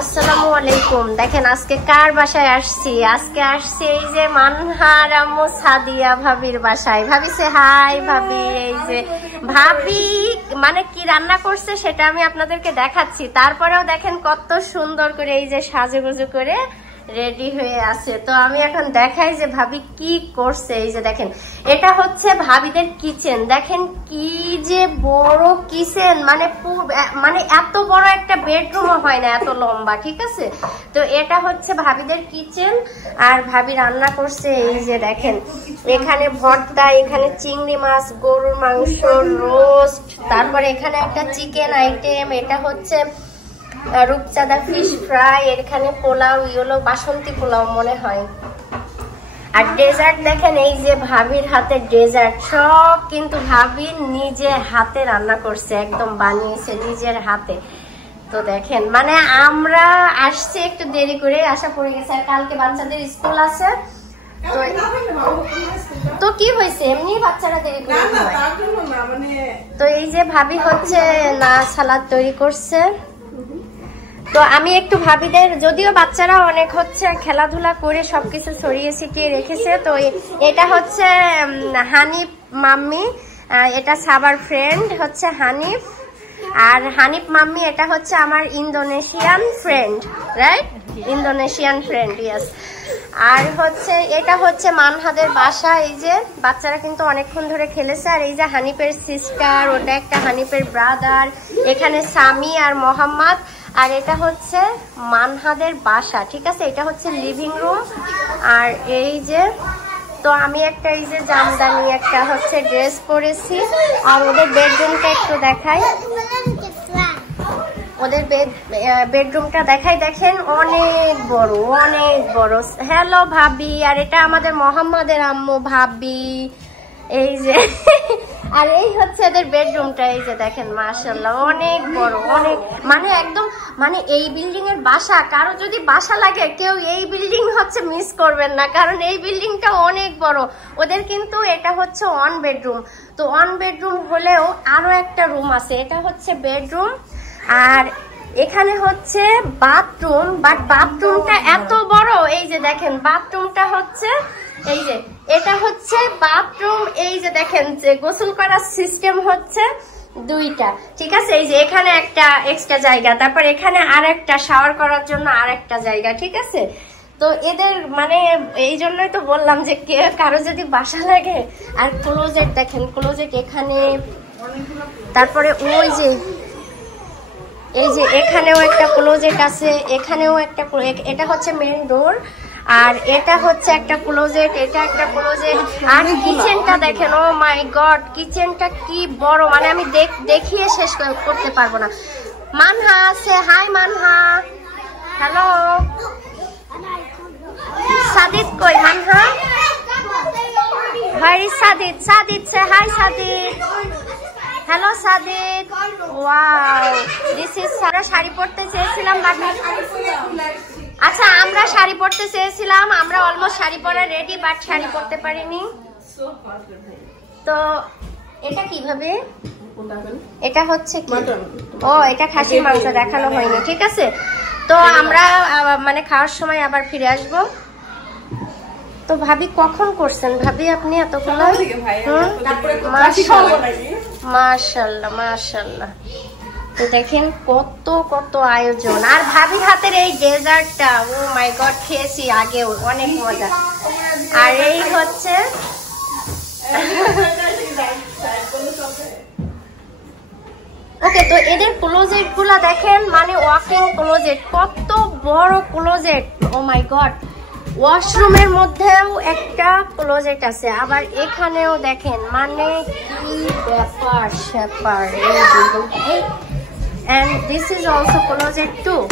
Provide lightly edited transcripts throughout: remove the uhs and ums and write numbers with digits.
আসসালামু আলাইকুম। দেখেন আজকে কার বাসায় আসছি। আজকে আসছি এই যে মানহার আম্মু সাদিয়া ভাবির বাসায়। ভাবি সে হাই। ভাবি এই যে ভাবি মানে কি রান্না করছে সেটা আমি আপনাদেরকে দেখাচ্ছি। তারপরেও দেখেন কত সুন্দর করে এই যে সাজুগুজু করে রেডি হয়ে আছে। তো আমি এখন দেখাই যে ভাবি কি করছে। এই যে দেখেন এটা হচ্ছে ভাবিদের কিচেন। দেখেন কি যে বড় কিচেন, মানে এত বড় একটা বেডরুমও হয় না এত লম্বা, ঠিক আছে। তো এটা হচ্ছে ভাবিদের কিচেন আর ভাবি রান্না করছে। এই যে দেখেন এখানে ভর্তা, এখানে চিংড়ি মাছ, গরুর মাংস, রোস্ট, তারপরে এখানে একটা চিকেন আইটেম, এটা হচ্ছে রূপচাঁদা ফিশ ফ্রাই, এখানে পোলাও, ইয়েলো বাসন্তী পোলাও মনে হয়। আর ডেজার্ট দেখেন এই যে ভাবির হাতে ডেজার্ট, সব কিন্তু ভাবি নিজে হাতে রান্না করছে, একদম বানিয়েছে নিজের হাতে। তো দেখেন মানে আমরা আসছি একটু দেরি করে, আসা পড়ে গেছে। আর কালকে বাচ্চাদের স্কুল আছে। তো কি হয়েছে, এমনি বাচ্চারা দেরি করে। তো এই যে ভাবি হচ্ছে না সালাদ তৈরি করছে। তো আমি একটু ভাবিদের, যদিও বাচ্চারা অনেক হচ্ছে খেলাধুলা করে সবকিছু ছড়িয়ে ছিটিয়ে রেখেছে। তো এটা হচ্ছে হানিফ মাম্মি, এটা সাবার ফ্রেন্ড হচ্ছে হানিফ, আর হানিফ মাম্মি এটা হচ্ছে আমার Indonesian friend, right, Indonesian friend, yes. আর হচ্ছে এটা হচ্ছে মানহাদের বাসা। এই যে বাচ্চারা কিন্তু অনেকক্ষণ ধরে খেলেছে। আর এই যে হানিফের সিস্টার, ওটা একটা হানিফের ব্রাদার, এখানে সামি আর মোহাম্মদ। আর এটা হচ্ছে মানহাদের বাসা, ঠিক আছে। এটা হচ্ছে লিভিং রুম। আর এই যে তো আমি একটা এই যে জামদানি একটা হচ্ছে ড্রেস পরেছি। আর ওদের বেডরুমটা একটু দেখাই, ওদের বেডরুমটা দেখাই। দেখেন অনেক বড়, অনেক বড়। হ্যালো ভাবি। আর এটা আমাদের মোহাম্মদের আম্মু ভাবি, এই যে। আর এই হচ্ছে এদের বেডরুমটা, এই যে দেখেন মাশাআল্লাহ অনেক বড়, অনেক মানে একদম মানে এই বিল্ডিং এর বাসা। কারো যদি বাসা লাগে কেউ এই বিল্ডিং হচ্ছে মিস করবেন না, কারণ এই বিল্ডিংটা অনেক বড়। ওদের কিন্তু এটা হচ্ছে ওয়ান বেডরুম। তো ওয়ান বেডরুম হলেও আরো একটা রুম আছে, এটা হচ্ছে বেডরুম। আর এখানে হচ্ছে বাথরুম, বাট বাথরুমটা এত বড়। এই যে দেখেন বাথরুমটা হচ্ছে এই যে এটা হচ্ছে বাথরুম। এই যে দেখেন যে গোসল করার সিস্টেম হচ্ছে দুইটা, ঠিক আছে। এই যে এখানে একটা এক্সট্রা জায়গা, তারপর এখানে আর একটা শাওয়ার করার জন্য আর একটা জায়গা, ঠিক আছে। তো এদের মানে এই জন্যই তো বললাম যে কারো যদি বাসা লাগে। আর ক্লোজেট দেখেন, ক্লোজেট এখানে, তারপরে ওই যে এই যে এখানেও একটা ক্লোজেট আছে, এখানেও একটা, এটা হচ্ছে মেইন ডোর। আর এটা হচ্ছে একটা ক্লোজেট, এটা একটা ক্লোজেট। আর কিচেনটা দেখেন, ও মাই গড, কিচেনটা কি বড়, মানে আমি দেখিয়ে শেষ করতে পারবো না। মানহা আছে, হাই মানহা। হ্যালো সাদিদ কই, মানহা ভাই, সাদিদ, সাদিদ সে hi, Sadid. Hello Sadid. Wow, this is, আমরা শাড়ি পরতে চেয়েছিলাম, আচ্ছা আমরা শাড়ি পরতে চেয়েছিলাম, আমরা অলমোস্ট শাড়ি পরা রেডি, বাট শাড়ি পরতে পারিনি। তো এটা কিভাবে, এটা হচ্ছে কি, ও এটা খাসির মাংস দেখানো হয়নি, ঠিক আছে। তো আমরা মানে খাওয়ার সময় আবার ফিরে আসবো। তো ভাবি কখন করছেন ভাবি আপনি এতগুলো? মাশাআল্লাহ মাশাআল্লাহ। তো দেখেন কত কত আয়োজন। আর ভাবির হাতের এই ডেজার্টটা, ও মাই গড, খেয়েছি আগেও, অনেক মজা। আর এই হচ্ছে ওকে। তো এদের ক্লোজেট গুলা দেখেন, মানে ওয়াকিং ক্লোজেট, কত বড় ক্লোজেট, ও মাই গড। ওয়াশরুমের মধ্যেও একটা ক্লোজেট আছে, আবার এখানেও দেখেন, মানে কি ব্যাপার স্যাপার। And this is also closet too.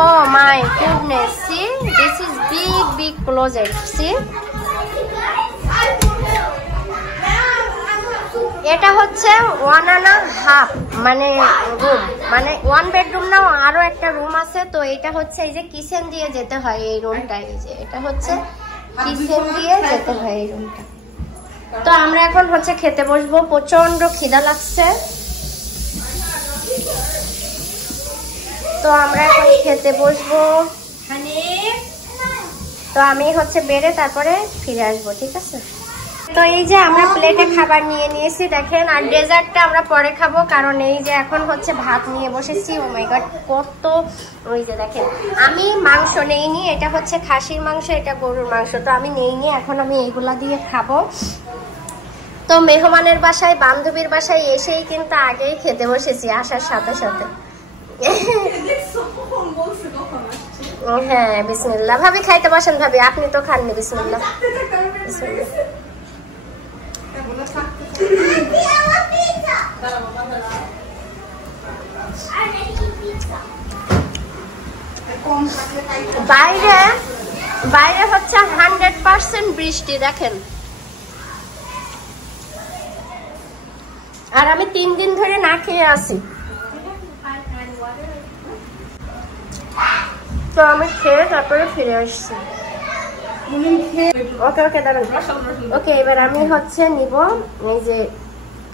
Oh my goodness, see, this is big closet, see. এটা হচ্ছে 1.5 মানে রুম, মানে 1 বেডরুম না, আরো একটা রুম আছে। তো এটা হচ্ছে এই যে কিচেন দিয়ে যেতে হয় এই রুমটা, এই যে এটা হচ্ছে কিচেন দিয়ে যেতে হয় এই রুমটা। তো আমরা এখন হচ্ছে খেতে বসবো, প্রচন্ড খিদা লাগছে। তো আমরা এখন খেতে বসবো। তো আমি হচ্ছে বেড়ে তারপরে ফিরে আসবো, ঠিক আছে? তো এই যে আমরা প্লেটে খাবার নিয়ে নিয়েছি দেখেন, আর ডেজার্টটা আমরা পরে খাবো, কারণ এই যে এখন হচ্ছে ভাত নিয়ে বসেছি। ও মাই গড কত, ওই যে দেখেন আমি মাংস নেইনি, এটা হচ্ছে খাসির মাংস, এটা গরুর মাংস, তো আমি নেইনি, এখন আমি এইগুলা দিয়ে খাবো। তো মেহমানের বাসায়, বান্ধবীর বাসায় এসেই কিন্তু আগেই খেতে বসেছি আসার সাথে সাথে। হ্যাঁ বিসমিল্লাহ। ভাবি খাইতে বসেন ভাবি, আপনি তো খাননি। বিসমিল্লাহ। বাইরে বাইরে হচ্ছে 100% বৃষ্টি দেখেন, আর আমি 3 দিন ধরে না খেয়ে আছি। তো আমি খেয়ে তারপরে ফিরে আসছি। ওকে ওকে দাঁড়ান। ওকে এবার আমি হচ্ছে নিব এই যে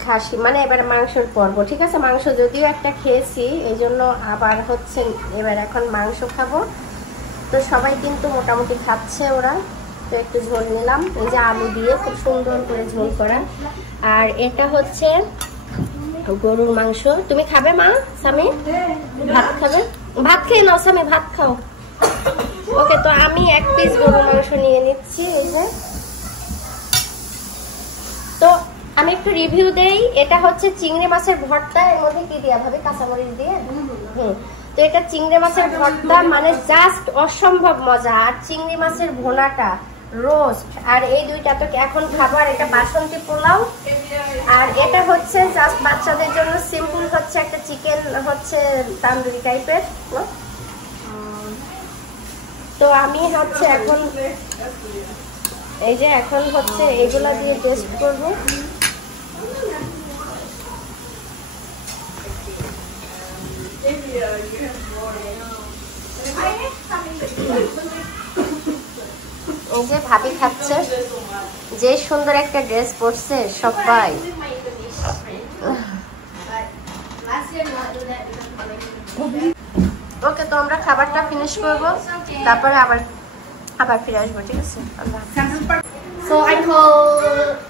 খাসি, মানে এবার মাংসের পর্ব, ঠিক আছে? মাংস যদিও একটা খেয়েছি, এই জন্য আবার হচ্ছে এবার এখন মাংস খাবো। তো সবাই কিন্তু মোটামুটি খাচ্ছে ওরা। তো একটু ঝোল নিলাম, এই যে আলু দিয়ে খুব সুন্দর করে ঝোল করা। আর এটা হচ্ছে গরুর মাংস। তুমি খাবে মা? সামি ভাত খাবে? ভাত খেয়ে নাও সামি, ভাত খাও। ওকে তো আমি 1 পিস গরুর মাংস নিয়ে নিচ্ছি। এই যে, তো আমি একটু রিভিউ দেই। এটা হচ্ছে চিংড়ি মাছের ভর্তা, এর মধ্যে কি দিয়া ভাবে? কাঁচামরিচ দিয়ে। তো এটা চিংড়ি মাছের ভর্তা, মানে জাস্ট অসম্ভব মজা। আর চিংড়ি মাছের ভোনাটা, রোস্ট, আর এই দুইটা তো এখন খাবার। এটা বাসন্তী পোলাও, আর এটা হচ্ছে জাস্ট বাচ্চাদের জন্য সিম্পল হচ্ছে একটা চিকেন হচ্ছে তান্দুরি টাইপের। তো আমি হচ্ছে এখন এই যে এখন হচ্ছে এগুলা দিয়ে টেস্ট করব। এই যে ভাবি খাচ্ছে, যে সুন্দর একটা ড্রেস পরছে সবাই। ওকে তো আমরা খাবারটা ফিনিশ করব, তারপরে আবার ফিরে আসবো, ঠিক আছে? আল্লাহ। So I call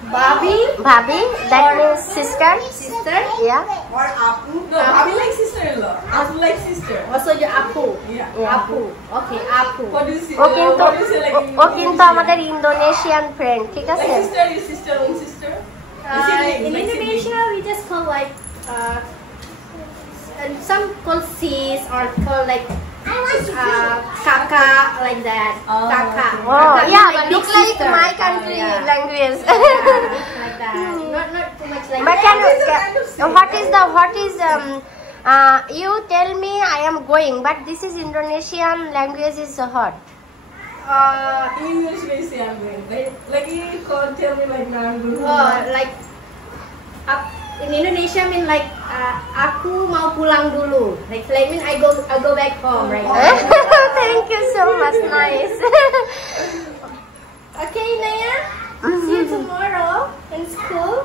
Bobby. Bhabhi, that means sister. Sister. Yeah. Or Apu. No, Bobby like sister-in-law. Apu like sister. Also your Apu. Yeah. Apu. Okay, Apu. What do you say? ও কিন্তু What do you say like in ও কিন্তু Indonesian? আমাদের Indonesian friend, ঠিক আছে? Like sister, your sister, own sister. In Indonesia we just call like and some call sis or call like kaka like that. Oh, Kaka. okay. Oh, Kaka yeah, means but big look like sister. my country Yeah. language. Yeah, like that. Not too much like But that. can It's a kind of same. what is you tell me I am going, but this is Indonesian language is hard. In English we say I'm going. Like you can't tell me like now I'm going. Oh, like in Indonesia mean like aku mau pulang dulu. Like mean I go back home right now. Thank you so much, nice. Okay, Naya. See you tomorrow in school.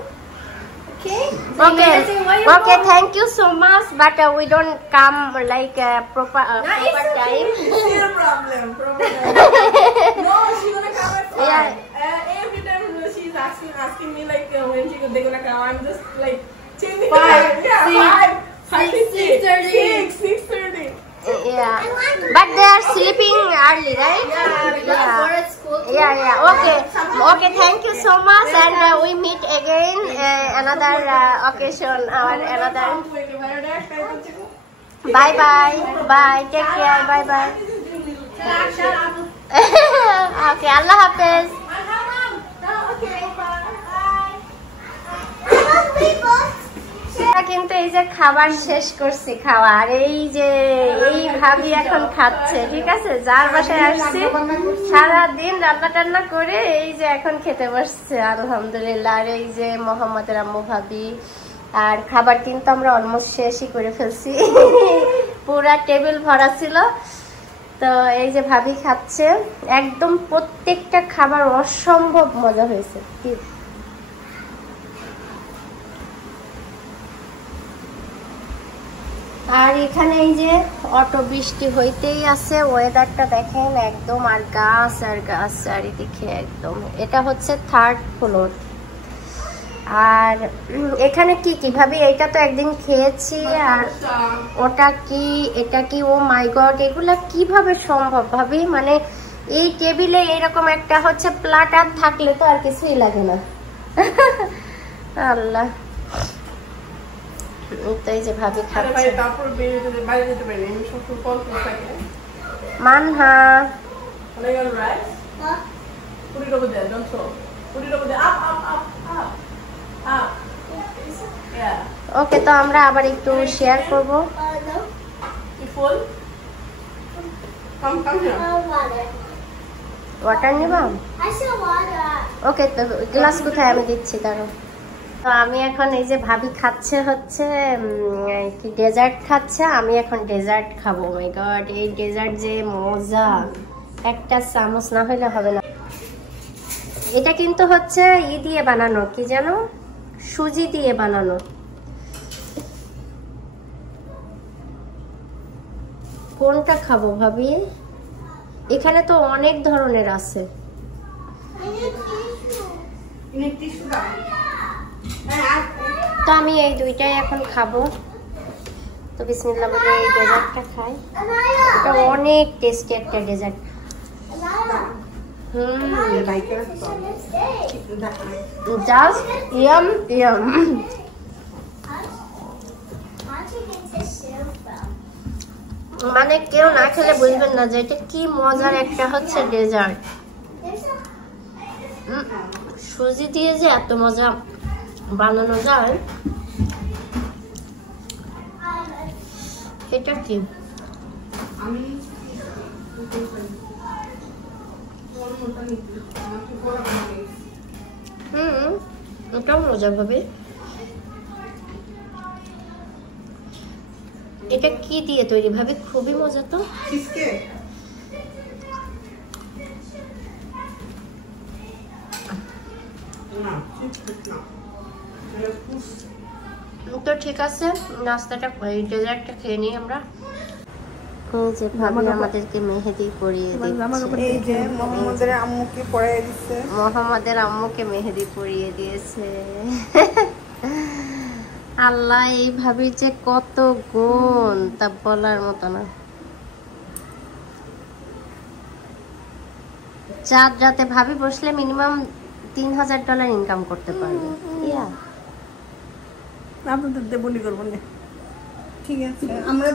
Okay. So Okay, you say, why you okay, go? thank you so much, but we don't come like proper it's proper okay. time. Still problem. No, she's gonna come at 5. Yeah. Every time she's asking me like when they're gonna come. I'm just like changing 5, the time. Yeah, 5. 6:30. 6:30. Yeah, but they are sleeping early, right? Yeah, because we're at school. too. Yeah. Okay. Thank you so much, and we meet again another occasion or another. Bye. Take care. Bye. Okay. Allah Hafiz. কিন্তু এই যে খাবার শেষ করছি খাওয়া, আর এই যে এই ভাবি এখন খাচ্ছে, ঠিক আছে? যার বাসায় আসছি সারাদিন রান্না টান্না করে এই যে এখন খেতে বসছে আলহামদুলিল্লাহ। আর এই যে মোহাম্মদের আম্মু ভাবি, আর খাবার কিন্তু আমরা অলমোস্ট শেষই করে ফেলছি, পুরা টেবিল ভরা ছিল। তো এই যে ভাবি খাচ্ছে, একদম প্রত্যেকটা খাবার অসম্ভব মজা হয়েছে। আর এখানে এই যে অটো বৃষ্টি হইতেই আছে, ওয়েদারটা দেখেন একদম, আর গাছ চারিদিকে একদম। এটা হচ্ছে 3rd ফ্লোর। আর এখানে কি কিভাবে, এটা তো একদিন খেয়েছি, আর ওটা কি, এটা কি, ও মাই গড, এগুলা কিভাবে সম্ভব ভাবি? মানে এই টেবিলে এরকম একটা হচ্ছে প্লাটার থাকলে তো আর কিছুই লাগে না। আল্লাহ, এই যে ভাবি খাচ্ছে মানহা। ওকে, তো আমরা আবার একটু শেয়ার করব। ওয়াটার নিবা? ওকে, তো গ্লাস কোথায় আমি দিচ্ছি, দাঁড়ো। তো আমি এখন এই যে ভাবি খাচ্ছে হচ্ছে কি ডেজার্ট খাচ্ছে, আমি এখন ডেজার্ট খাবো। মাই গড, এই ডেজার্ট যে মজা, একটা চামচ না হলে হবে না। এটা কিন্তু হচ্ছে ই দিয়ে বানানো, কি জানো, সুজি দিয়ে বানানো। কোনটা খাবো ভাবি? এখানে তো অনেক ধরনের আছে। তো আমি এই দুইটাই এখন খাবো। তো বিসমিল্লাহ বলে এই ডেজার্টটা খাই। এটা অনেক টেস্টি একটা ডেজার্ট। Just yam yam. মানে কেউ না খেলে বুঝবেন না যে এটা কি মজার একটা হচ্ছে ডেজার্ট। সুজি দিয়ে যে এত মজা বানানো যায়, এটা কি ওটাও মজা ভাবে। এটা কি দিয়ে তৈরি ভাবে? খুবই মজা তো। তো ঠিক আছে, নাস্তাটা ডেজার্টটা খেয়ে নিই আমরা। এই যে ভাবি আমাদেরকে মেহেদি পরিয়ে দিচ্ছে। এই যে মোহাম্মদের আম্মুকে পরিয়ে দিচ্ছে। মোহাম্মদের আম্মুকে মেহেদি পরিয়ে দিয়েছে। আল্লাহ, এই ভাবি যে কত গুণ তা বলার মতো না। চাঁদ রাতে ভাবি বসলে মিনিমাম $3000 ইনকাম করতে পারবে। আপনাদের দেবনি করবো না, ঠিক আছে, আমরা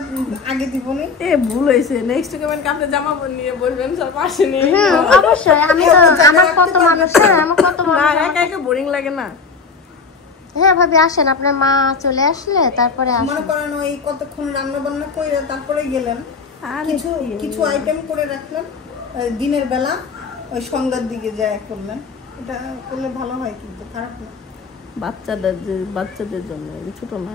আগে দিব না। এ ভুল হয়েছে, নেক্সট কমেন্ট আপনি জামা নিয়ে বলবেন স্যার পাশে নিয়ে। অবশ্যই, আমি তো আমার কত মানুষ, আমার কত মানুষ, একা একা বোরিং লাগে না? হ্যাঁ ভাবি আসেন, আপনার মা চলে আসলে তারপরে মনে করেন ওই কতক্ষণ রান্না বান্না করে তারপরে গেলেন, কিছু কিছু আইটেম করে রাখলেন দিনের বেলা, ওই সন্ধ্যার দিকে যায় করলেন, এটা করলে ভালো হয়, কিন্তু খারাপ না। বাচ্চাদের জন্য ছোট না,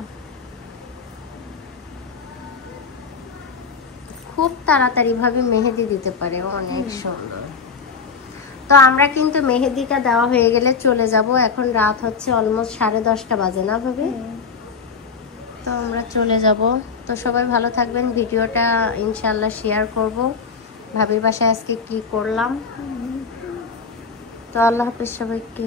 খুব তাড়াতাড়ি ভাবে মেহেদি দিতে পারে, অনেক সুন্দর। তো আমরা কিন্তু মেহেদিটা দেওয়া হয়ে গেলে চলে যাব। এখন রাত হচ্ছে অলমোস্ট 10:30 বাজে না ভাবি? তো আমরা চলে যাব। তো সবাই ভালো থাকবেন, ভিডিওটা ইনশাআল্লাহ শেয়ার করব ভাবির বাসায় আজকে কি করলাম। তো আল্লাহ হাফেজ সবাইকে।